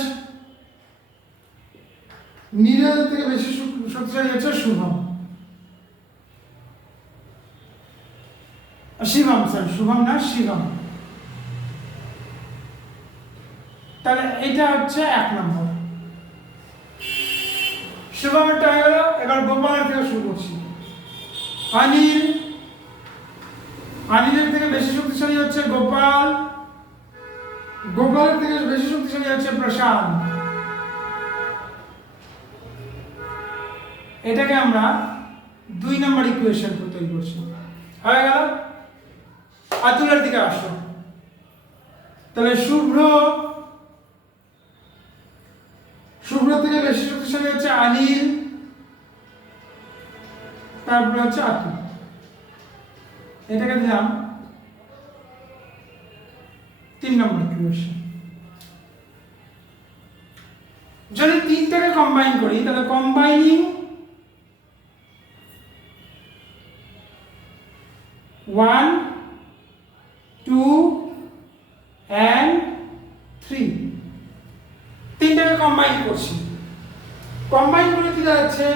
নীরজ থেকে বেশি শক্তিশালী হচ্ছে শুভম, শিবম, সরি শুভম না শিবম। তাহলে এটা হচ্ছে 1 নম্বর। শুভমেরটা হয়ে গেল। এবার গোপালের থেকে শুরু করছি। অনিল, অনিলের থেকে বেশি শক্তিশালী হচ্ছে গোপাল, গোপালের থেকে বেশি শক্তিশালী হচ্ছে প্রশান্ত। এটাকে আমরা 2 নম্বর ইকুয়েশন তৈরি করছি। হয়ে গেল। অতুলের দিকে আসো। তাহলে শুভ্র, শুভ্র থেকে বেশি শক্তিশালী হচ্ছে অনিল, তারপরে হচ্ছে অতুল। এটাকে দিলাম 3 নম্বর ইকুয়েশন। যদি 3 থেকে কম্বাইন করি তাহলে কম্বাইনিং 1 2 and 3 তিনটাকে কম্বাইন করছি কম্বাইন করে কি দাঁড়াচ্ছে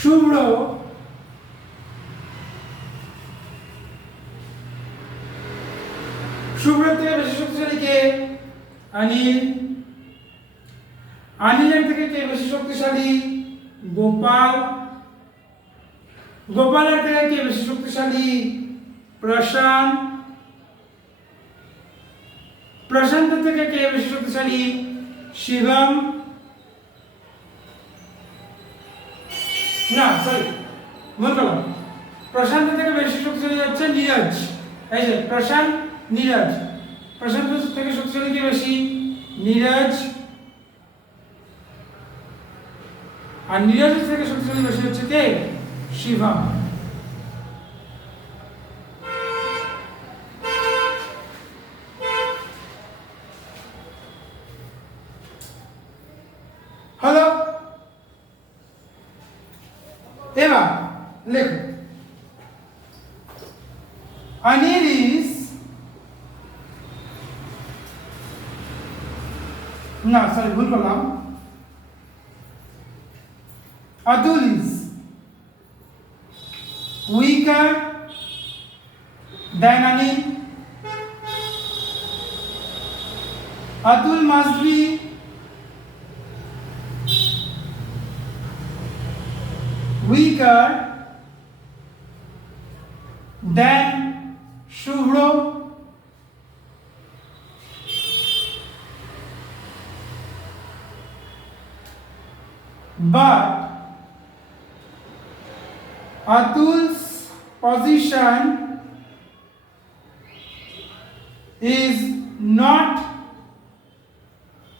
শুভ্র শুভ্রের থেকে বেশি শক্তিশালী কে অনিল অনিলের থেকে কে বেশি শক্তিশালী গোপাল গোপালের থেকে কে বেশি শক্তিশালী প্রশান্ত প্রশান্ত থেকে কে বেশি শক্তিশালী শিবম না সরি ভুল করলাম প্রশান্ত থেকে বেশি শক্তিশালী হচ্ছে নীরজ এই যে প্রশান্ত নীরজ প্রশান্ত থেকে শক্তিশালী কে বেশি নীরজ আর নীরজের থেকে শক্তিশালী বেশি হচ্ছে কে শিবম হলো এবার লেখো অনিল ইজ না সরি ভুল করলাম Atul is weaker than Anil. Atul must be weaker than Shubhro. But Atul's position is not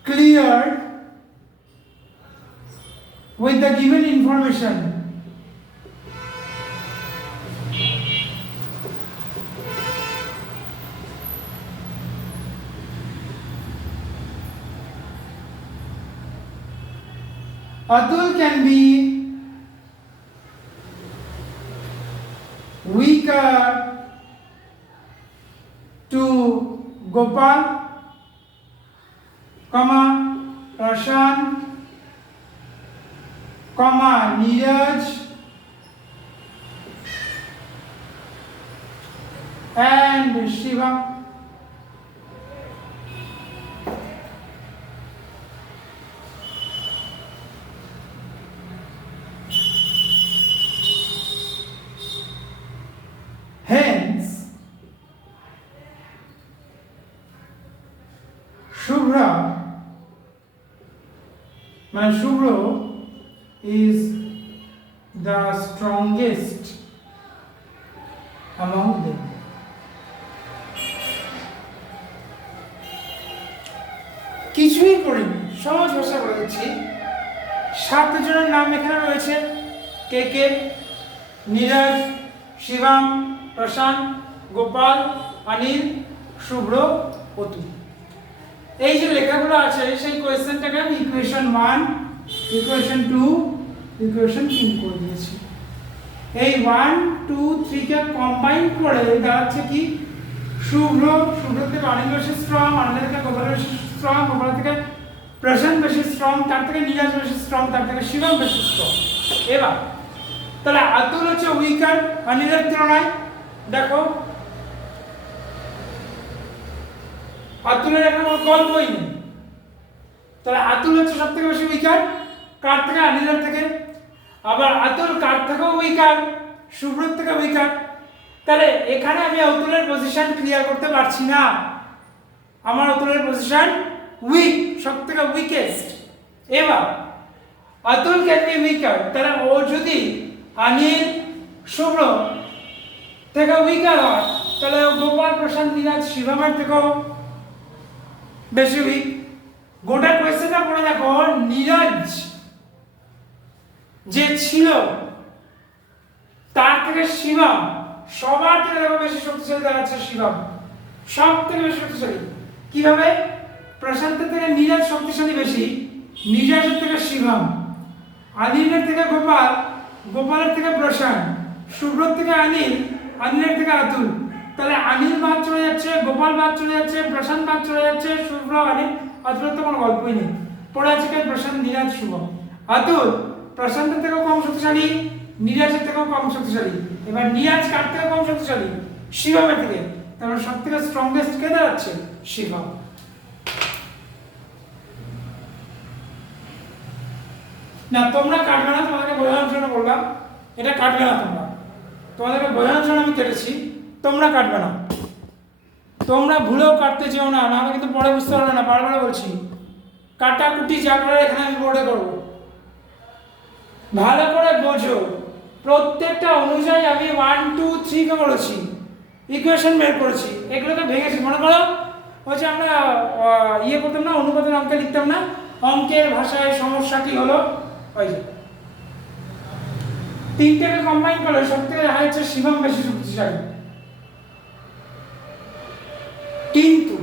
cleared with the given information. Atul can be weaker to Gopal, Prashant, Neeraj, and Shiva. Hence, Shubhra is the strongest among them. কিছুই করিনি সহজ ভাষা বলে দিচ্ছি 7 জনের নাম এখানে রয়েছে কে কে নীরজ শিবম প্রশান্ত গোপাল অনিল শুভ্র অতুল এই যে লেখাগুলো আছে সেই কোশ্চেনটাকে আমি ইকুয়েশন 1 ইকুয়েশন 2 ইকুয়েশন 3 করে দিয়েছি এই 1 2 3 কে কম্বাইন করে দাঁড়াচ্ছে কি শুভ্র থেকে অনিল বেশি স্ট্রং অনিল থেকে গোপাল বেশি স্ট্রং গোপাল থেকে প্রশান্ত বেশি স্ট্রং তার থেকে নীরজ বেশি স্ট্রং তার থেকে শিবম বেশি স্ট্রং এবার তাহলে আতুল হচ্ছে উইকার অনিলের তুলনায় দেখো আতুলের এখন গল্পই নেই তাহলে আতুল হচ্ছে সব থেকে বেশি উইকার কার থেকে অনিলের থেকে আবার আতুল কার থেকেও উইকার শুভ্রর থেকে উইকার তাহলে এখানে আমি আতুলের পজিশন ক্লিয়ার করতে পারছি না আমার আতুলের পজিশন উইক সব থেকে উইকেস্ট এবার আতুল ক্যান বি উইকার তাহলে ও যদি অনিল শুভ্র থেকে উইকার হয় তাহলে গোপাল প্রশান্ত নীরজ শিবমের থেকেও বেশি উইক গোটা কোয়েশ্চেনটা পড়ে দেখো নীরজ যে ছিল তার থেকে শিবম সবার থেকে দেখো বেশি শক্তিশালী দাঁড়াচ্ছে শিবম সব থেকে বেশি শক্তিশালী কিভাবে প্রশান্তের থেকে নীরজ শক্তিশালী বেশি নীরজের থেকে শিবম অনিলের থেকে গোপাল গোপালের থেকে প্রশান্ত শুভ্রর থেকে অনিল অনিলের থেকে আতুল তাহলে অনিল বাদ চলে যাচ্ছে, গোপাল বাদ চলে যাচ্ছে, প্রশান্ত বাদ চলে যাচ্ছে, শুভ্র অনিল অতুলের তো কোনো গল্পই নেই। পড়ে আছে কে? প্রশান্ত, নীরাজ, শুভম। অতুল প্রশান্তের থেকেও কম শক্তিশালী, নীরাজের থেকেও কম শক্তিশালী। এবার নীরাজ কার থেকে কম শক্তিশালী? শিবমের থেকে। তারপর সব থেকে স্ট্রংগেস্ট কে দাঁড়াচ্ছে? শিবম। না তোমরা কাটবে না, তোমাদেরকে বোঝানোর জন্য বললাম, এটা কাটবে না তোমরা, তোমাদেরকে বোঝানোর জন্য আমি কেটেছি, তোমরা কাটবে না। তোমরা ভুলেও কাটতে চেও না, নাহলে কিন্তু পরে বুঝতে পারবে না। বারবার বলছি, কাটাকুটি যা করে এখানে আমি বোর্ডে করবো, ভালো করে বোঝো। প্রত্যেকটা অনুযায়ী আমি 1 2 3 কে বলেছি, ইকুয়েশন বের করেছি, এগুলোকে ভেঙেছি। মনে করো ওই যে আমরা ইয়ে করতাম না, অনুপাতের অঙ্কে লিখতাম না, অঙ্কের ভাষায় সমস্যাটি হলো ওই যে তিনটাকে কম্বাইন করলে সব থেকে দেখা যাচ্ছে শিবম বেশি শক্তিশালী। কিন্তু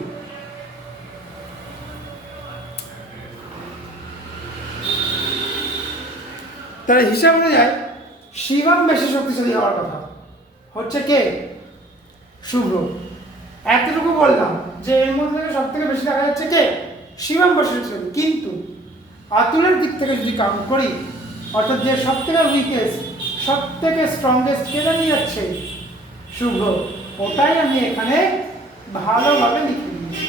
তার হিসাব অনুযায়ী শিবম বেশি শক্তিশালী হওয়ার কথা, হচ্ছে কে? শুভ্র। এতটুকু বললাম যে এর মধ্যে থেকে সব থেকে বেশি দেখা যাচ্ছে কে? শিবম বেশি শক্তিশালী। কিন্তু আতুলের দিক থেকে যদি কাউন্ট করি, অর্থাৎ যে সব থেকে উইকেস্ট, সব থেকে স্ট্রংগেস্ট কে দাঁড়িয়ে যাচ্ছে? শুভ্র। ওটাই আমি এখানে ভালোভাবে লিখে দিয়েছি,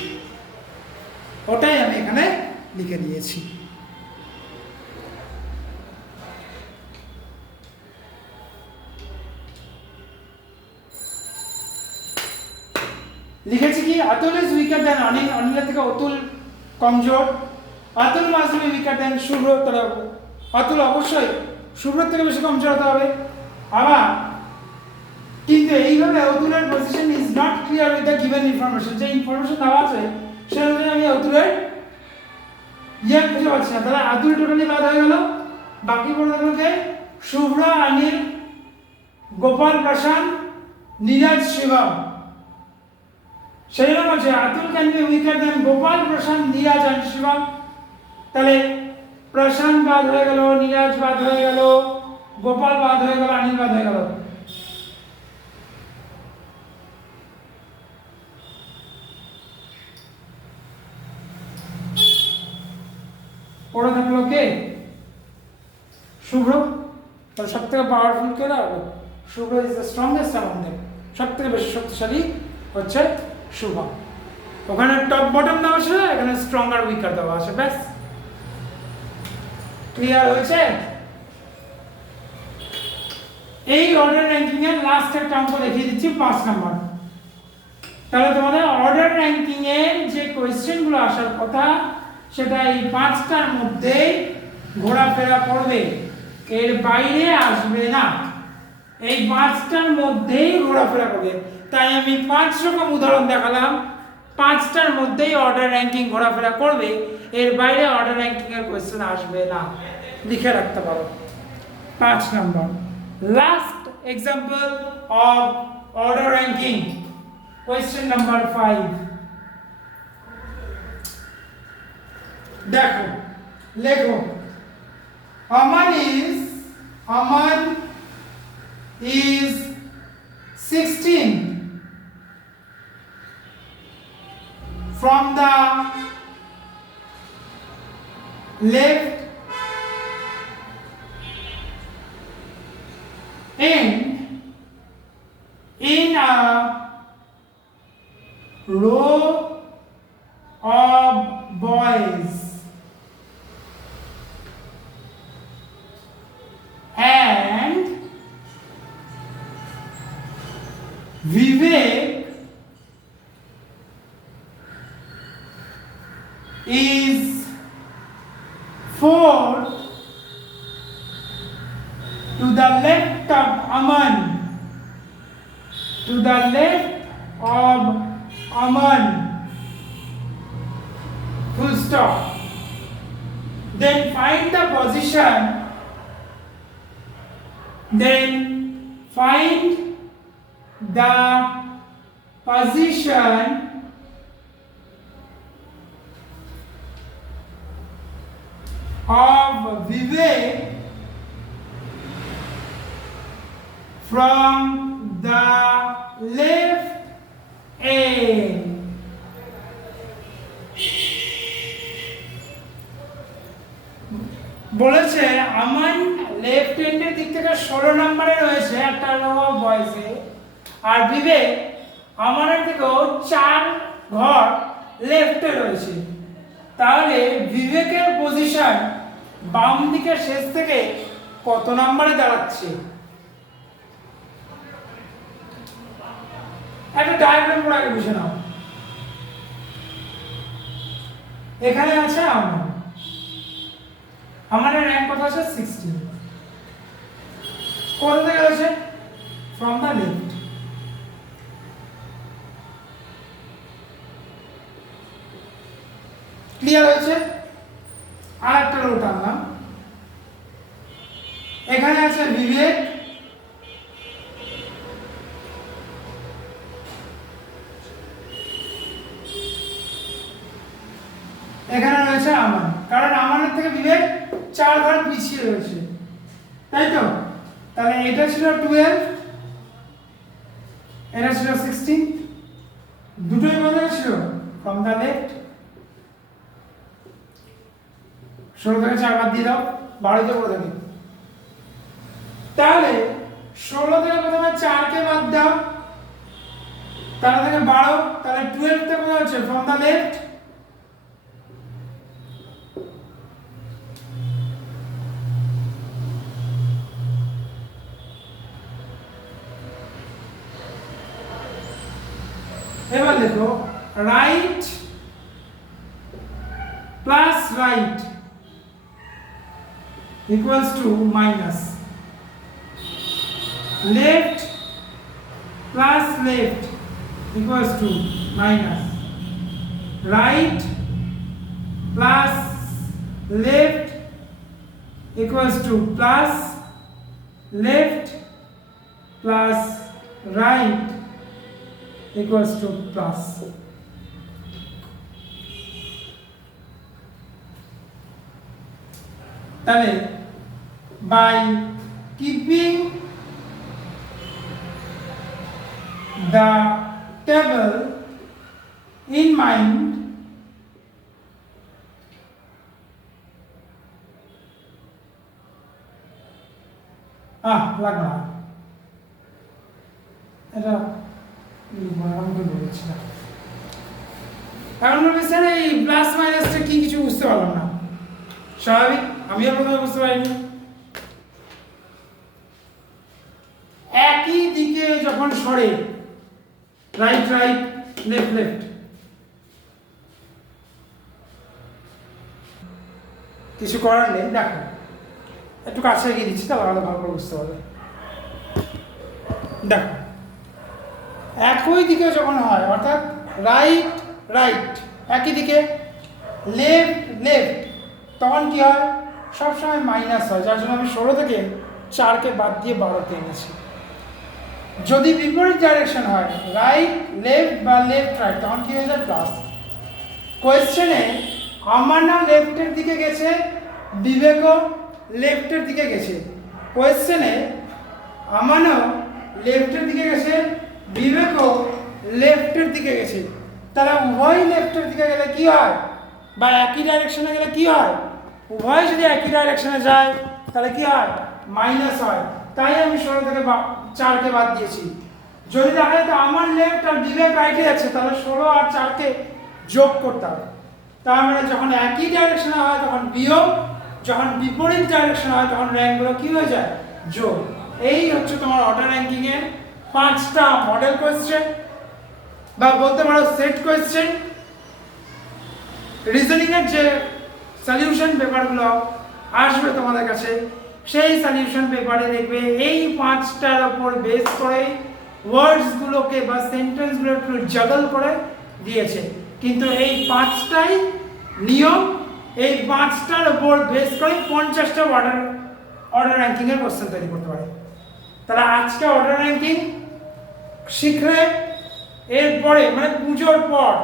ওটাই আমি এখানে লিখে দিয়েছি। লিখেছি কি? আতুল ইজ উইকার দেন অনিল, অনিলের থেকে অতুল কমজোর। আতুল মাস্ট বি উইকার দেন শুভ্র, তাহলে আতুল অবশ্যই শুভ্রের থেকে বেশি কমজোর হতে হবে। আবার কিন্তু এইভাবে অতুলের position is not clear with the given information, যে ইনফরমেশন দেওয়া আছে সেই অনুযায়ী আমি অতুলের ইয়ে খুঁজে পাচ্ছি না। তাহলে আতুল টোটালি বাদ হয়ে গেল, বাকি পড়ে থাকলো কে? শুভ্র, অনিল, গোপাল, প্রশান্ত, নীরাজ, শিবম। সেই রকম আছে Atul can be weaker than Gopal, Prashant, Niraj and Shivam. তাহলে প্রশান্ত বাদ হয়ে গেল, নীরাজ বাদ হয়ে গেল, গোপাল বাদ হয়ে গেল, অনিল বাদ হয়ে গেল। পড়ে থাকলো কে? শুভ্র। তাহলে সব থেকে পাওয়ারফুল কে? Shubhra is the strongest among them, সব থেকে বেশি শক্তিশালী হচ্ছে শুভম। ওখানে টপ বটম দেওয়া আছে, এখানে স্ট্রং আর উইকার দেওয়া আছে, ব্যাস। ক্লিয়ার হয়েছে? এই অর্ডার র্যাঙ্কিং এর লাস্ট একটা অঙ্ক দেখিয়ে দিচ্ছি, 5 নাম্বার। তাহলে তোমাদের অর্ডার র্যাঙ্কিং এর যে কোশ্চেন গুলো আসার কথা সেটা এই 5টার মধ্যে ঘোরাফেরা করবে, এর বাইরে আসবে না। এই 5টার মধ্যেই ঘোরাফেরা করবে। তাই আমি 5 রকম উদাহরণ দেখালাম, 5টার মধ্যেই অর্ডার র্যাঙ্কিং ঘোরাফেরা করবে, এর বাইরে অর্ডার র্যাঙ্কিং এর কোশ্চেন আসবে না। লিখে রাখতে পারো। 5 number last example of order ranking, question number 5। দেখো, লেখো Aman is 16 from the left and in a row of boys and Vivek is 4th to the left of Aman, to the left of Aman, full stop. Then find the position, then find the position of Vivek from the left n বলেছে আমান লেফট হ্যান্ডের দিক থেকে 16 নম্বরে রয়েছে একটা rho of বয়েজে, আর বিবেক আমানের থেকেও 4 ঘর লেফটে রয়েছে। তাহলে বিবেকের পজিশন বাম দিকের শেষ থেকে কত নম্বরে দাঁড়াচ্ছে? একটা ডায়াগ্রাম করে আগে বুঝে নাও। এখানে আছে আমাদের র্যাঙ্ক কত আছে? 16। কোথা থেকে আছে? From the left. ক্লিয়ার হয়েছে? আর একটা রো টানলাম। এখানে আছে বিবেক, এখানে রয়েছে আমান, কারণ আমানের থেকে বিবেক 4 ঘর পিছিয়ে রয়েছে, তাই তো? তাহলে এটা ছিল 12, এটা ছিল 16, দুটোই বদলে ছিল ফ্রম দ্য লেফট। 16 থেকে 4 বাদ দিয়ে দাও, 12 তে পড়ে থাকি। তাহলে 16 থেকে প্রথমে 4 কে বাদ দাও, তার থেকে 12, তাহলে 12 তে কোথায় হচ্ছে? From the left. এবার দেখো right plus right equals to minus, left plus left equals to minus, right plus left equals to plus, left plus right equals to plus. তাহলে by keeping the table in mind, লাগবে না এটা এখন বলছেন এই প্লাস মাইনাসটা কি কিছু বুঝতে পারলাম না, স্বাভাবিক, আমিও প্রথমে বুঝতে পারিনি। একই দিকে যখন সরে, রাইট রাইট লেফট লেফট, কিছু করার নেই। দেখো একটু কাছে এগিয়ে দিচ্ছি, তাহলে আরো ভালো করে বুঝতে পারবে। দেখো একই দিকে যখন হয়, অর্থাৎ রাইট রাইট একই দিকে, লেফট লেফট, তখন কি হয়? সবসময় মাইনাস হয়, যার জন্য আমি 16 থেকে 4কে বাদ দিয়ে 12তে এনেছি। যদি বিপরীত ডাইরেকশন হয়, রাইট লেফট বা লেফট রাইট, তখন কি হয়ে যায়? প্লাস। কোয়েশ্চেনে আমানা লেফটের দিকে গেছে, বিবেকও লেফটের দিকে গেছে। কোয়েশ্চেনে আমানও লেফটের দিকে গেছে, বিবেকও লেফটের দিকে গেছে। তারা উভয় লেফটের দিকে গেলে কি হয়? বা একই ডাইরেকশনে গেলে কি হয়? উভয় যদি একই ডাইরেকশনে যায় তাহলে কি হয়? মাইনাস হয়। তাই আমি 16 থেকে 4কে বাদ দিয়েছি। যদি দেখা যায় তো আমার লেফট আর বিবেক রাইটে যাচ্ছে, তাহলে 16 আর 4কে যোগ করতে হবে। তার মানে যখন একই ডাইরেকশনে হয় তখন বিয়োগ, যখন বিপরীত ডাইরেকশনে হয় তখন র্যাঙ্কগুলো কি হয়ে যায়? যোগ। এই হচ্ছে তোমার অর্ডার র্যাঙ্কিং এর 5টা মডেল কোয়েশ্চেন, বা বলতে পারো সেট কোয়েশ্চেন। রিজনিং এর যে সলিউশন পেপারগুলো আসবে তোমাদের কাছে, সেই সলিউশন পেপারে দেখবে এই 5টার উপর বেস করে ওয়ার্ডসগুলোকে বা সেন্টেন্সগুলো একটু জাগল করে দিয়েছে। কিন্তু এই 5টাই নিয়ম, এই 5টার উপর বেস করে 50টা অর্ডার র্যাঙ্কিং এর কোশ্চেন তৈরি করতে পারে। তাহলে আজকে অর্ডার র্যাঙ্কিং শিখলে এরপরে মানে পুজোর পর,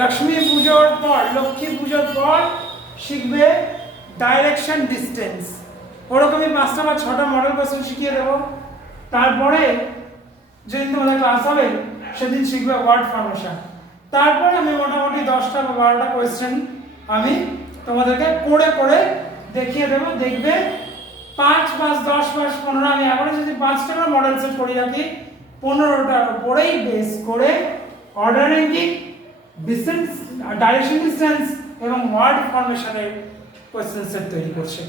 লক্ষ্মী পুজোর পর, লক্ষ্মী পুজোর পর শিখবে ডাইরেকশন ডিস্টেন্স। ওরকমই 5টা বা 6টা মডেল কোশ্চেন শিখিয়ে দেবো। তারপরে যেদিন তোমাদের ক্লাস হবে সেদিন শিখবে ওয়ার্ড ফর্মেশন। তারপরে আমি মোটামুটি 10টা বা 12টা কোয়েশ্চেন আমি তোমাদেরকে করে করে দেখিয়ে দেবো। দেখবে 5, 5, 10, 5, 15 আমি এবারে যদি 5টা করে মডেল সেট করে রাখি 15টার উপরেই বেস করে order ranking, distance, direction distance এবং ওয়ার্ড ফর্মেশনের কোয়েশ্চেন সেট তৈরি করছে।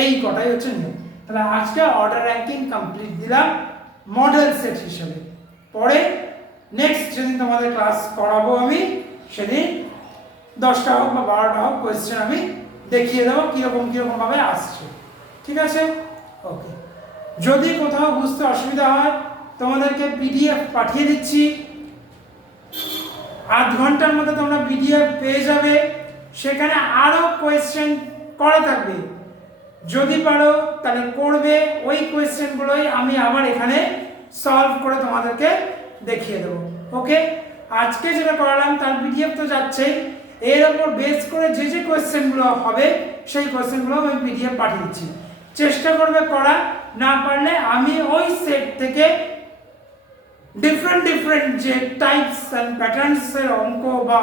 এই কটাই হচ্ছে নিয়ম। তাহলে আজকে অর্ডার র্যাঙ্কিং কমপ্লিট দিলাম মডেল সেট হিসেবে। পরে নেক্সট যেদিন তোমাদের ক্লাস করাবো আমি সেদিন 10টা হোক বা 12টা হোক কোয়েশ্চেন আমি দেখিয়ে দেবো কীরকম ভাবে আসছে। ঠিক আছে? ওকে। যদি কোথাও বুঝতে অসুবিধা হয় তোমাদেরকে পিডিএফ পাঠিয়ে দিচ্ছি, আধ ঘন্টার মধ্যে তোমরা পিডিএফ পেয়ে যাবে। সেখানে আরও কোয়েশ্চেন করা থাকবে, যদি পারো তাহলে করবে। ওই কোয়েশ্চেনগুলোই আমি আবার এখানে সলভ করে তোমাদেরকে দেখিয়ে দেবো। ওকে, আজকে যেটা করালাম তার পিডিএফ তো যাচ্ছেই, এর ওপর বেস করে যে যে কোয়েশ্চেনগুলো হবে সেই কোয়েশ্চেনগুলো আমি পিডিএফ পাঠিয়ে দিচ্ছি। চেষ্টা করবে করা, না পারলে আমি ওই সেট থেকে ডিফারেন্ট যে টাইপস অ্যান্ড প্যাটার্নসের অঙ্ক বা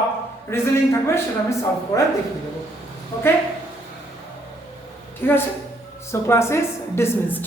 রিজনিং থাকবে সেটা আমি সলভ করে দেখিয়ে দেবো। ওকে, ঠিক আছে? So class is dismissed.